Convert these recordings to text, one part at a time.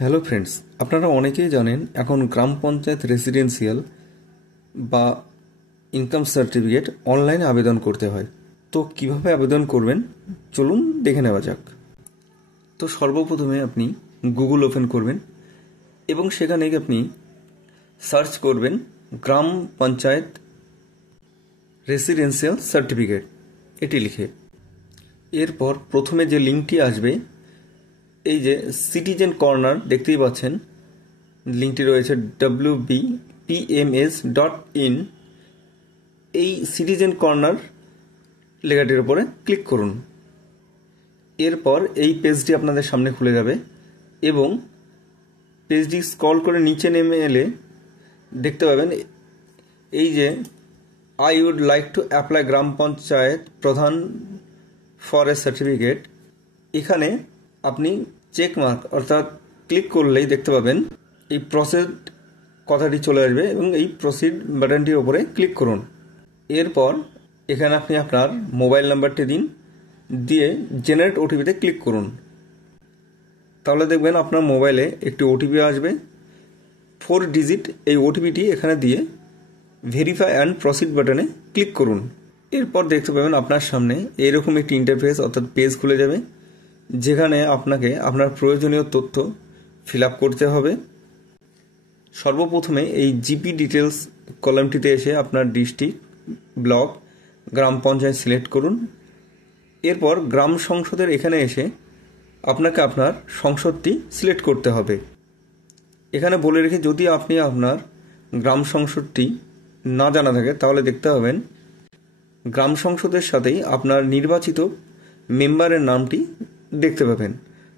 Hello friends, আপনারা অনেকেই জানেন এখন গ্রাম পঞ্চায়েত রেসিডেন্সিয়াল বা ইনকাম সার্টিফিকেট অনলাইনে আবেদন করতে হয়। তো কিভাবে আবেদন করবেন চলুন দেখে নেওয়া যাক। তো সর্বপ্রথমে আপনি গুগল ওপেন করবেন এবং সেখানে আপনি সার্চ করবেন গ্রাম পঞ্চায়েত রেসিডেন্সিয়াল সার্টিফিকেট এটি লিখে। এরপর প্রথমে যে লিঙ্কটি আসবে, এই যে সিটিজেন কর্নার দেখতেই পাচ্ছেন, লিঙ্কটি রয়েছে wbpms.in। এই সিটিজেন কর্নার লেখাটির উপরে ক্লিক করুন। এরপর এই পেজটি আপনাদের সামনে খুলে যাবে এবং পেজটি স্ক্রল করে নিচে নেমে এলে দেখতে পাবেন এই যে I would like to apply gram panchayat pradhan for A certificate. এখানে আপনি চেক মার্ক অর্থাৎ ক্লিক করলেই দেখতে পাবেন এই প্রসিড কথাটি চলে আসবে এবং এই প্রসিড বাটনটির উপরে ক্লিক করুন। এরপর এখানে আপনি আপনার মোবাইল নাম্বারটি দিন, দিয়ে জেনারেট ওটিপিতে ক্লিক করুন। তাহলে দেখবেন আপনার মোবাইলে একটি ওটিপি আসবে 4 ডিজিট। এই ওটিপিটি এখানে দিয়ে ভেরিফাই অ্যান্ড প্রসিড বাটনে ক্লিক করুন। এরপর দেখতে পাবেন আপনার সামনে এইরকম একটি ইন্টারফেস অর্থাৎ পেজ খুলে যাবে, যেখানে আপনাকে আপনার প্রয়োজনীয় তথ্য ফিল আপ করতে হবে। সর্বপ্রথমে এই জিপি ডিটেলস কলামটিতে এসে আপনার ডিস্ট্রিক্ট, ব্লক, গ্রাম পঞ্চায়েত সিলেক্ট করুন। এরপর গ্রাম সংসদের এখানে এসে আপনাকে আপনার সংসদটি সিলেক্ট করতে হবে। এখানে বলে রেখে যদি আপনি আপনার গ্রাম সংসদটি না জানা থাকে তাহলে দেখতে পাবেন গ্রাম সংসদের সাথেই আপনার নির্বাচিত মেম্বারের নামটি দেখতে পাবেন।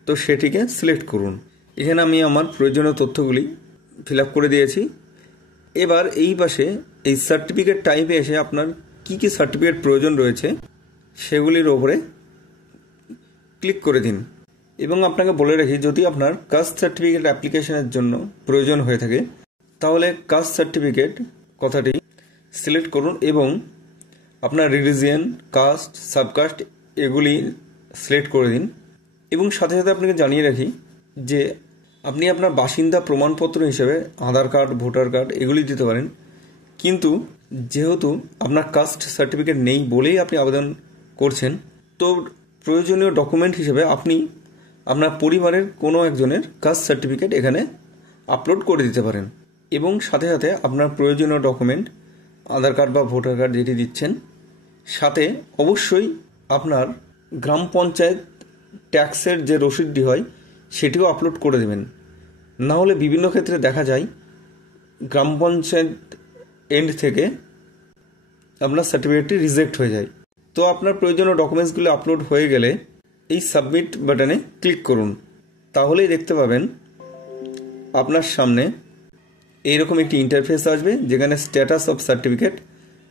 তো সেটিকে সিলেক্ট করুন। এখানে আমি আমার প্রয়োজনীয় তথ্যগুলি ফিল আপ করে দিয়েছি। এবার এই পাশে এই সার্টিফিকেট টাইপে এসে আপনার কি কি সার্টিফিকেট প্রয়োজন রয়েছে সেগুলির ওপরে ক্লিক করে দিন। এবং আপনাকে বলে রাখি, যদি আপনার কাস্ট সার্টিফিকেট অ্যাপ্লিকেশনের জন্য প্রয়োজন হয়ে থাকে তাহলে কাস্ট সার্টিফিকেট কথাটি সিলেক্ট করুন এবং আপনার রিলিজিয়ন, কাস্ট, সাবকাস্ট এগুলি সিলেক্ট করে দিন। এবং সাথে সাথে আপনাকে জানিয়ে রাখি যে আপনি আপনার বাসিন্দা প্রমাণপত্র হিসেবে আধার কার্ড, ভোটার কার্ড এগুলি দিতে পারেন। কিন্তু যেহেতু আপনার কাস্ট সার্টিফিকেট নেই বলেই আপনি আবেদন করছেন, তো প্রয়োজনীয় ডকুমেন্ট হিসেবে আপনি আপনার পরিবারের কোনো একজনের কাস্ট সার্টিফিকেট এখানে আপলোড করে দিতে পারেন। এবং সাথে সাথে আপনার প্রয়োজনীয় ডকুমেন্ট আধার কার্ড বা ভোটার কার্ড যেটি দিচ্ছেন, সাথে অবশ্যই আপনার গ্রাম পঞ্চায়েত ট্যাক্সের যে রসিদটি হয় সেটিও আপলোড করে দেবেন। না হলে বিভিন্ন ক্ষেত্রে দেখা যায় গ্রাম পঞ্চায়েত এন্ড থেকে আপনার সার্টিফিকেটটি রিজেক্ট হয়ে যায়। তো আপনার প্রয়োজনীয় ডকুমেন্টসগুলো আপলোড হয়ে গেলে এই সাবমিট বাটনে ক্লিক করুন। তাহলেই দেখতে পাবেন আপনার সামনে এইরকম একটি ইন্টারফেস আসবে, যেখানে স্ট্যাটাস অফ সার্টিফিকেট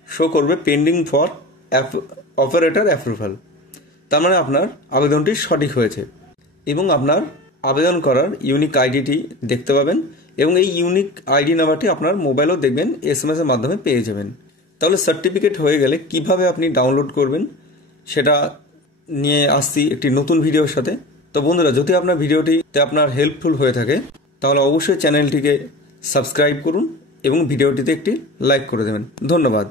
শো করবে পেন্ডিং ফর অপারেটর অ্যাপ্রুভাল। তার মানে আপনার আবেদনটি সঠিক হয়েছে এবং আপনার আবেদন করার ইউনিক আইডিটি দেখতে পাবেন এবং এই ইউনিক আইডি নাম্বারটি আপনার মোবাইলেও দেখবেন SMS এর মাধ্যমে পেয়ে যাবেন। তাহলে সার্টিফিকেট হয়ে গেলে কিভাবে আপনি ডাউনলোড করবেন সেটা নিয়ে আসছি একটি নতুন ভিডিওর সাথে। তো বন্ধুরা, যদি আপনার ভিডিওটিতে আপনার হেল্পফুল হয়ে থাকে তাহলে অবশ্যই চ্যানেলটিকে সাবস্ক্রাইব করুন এবং ভিডিওটিতে একটি লাইক করে দেবেন। ধন্যবাদ।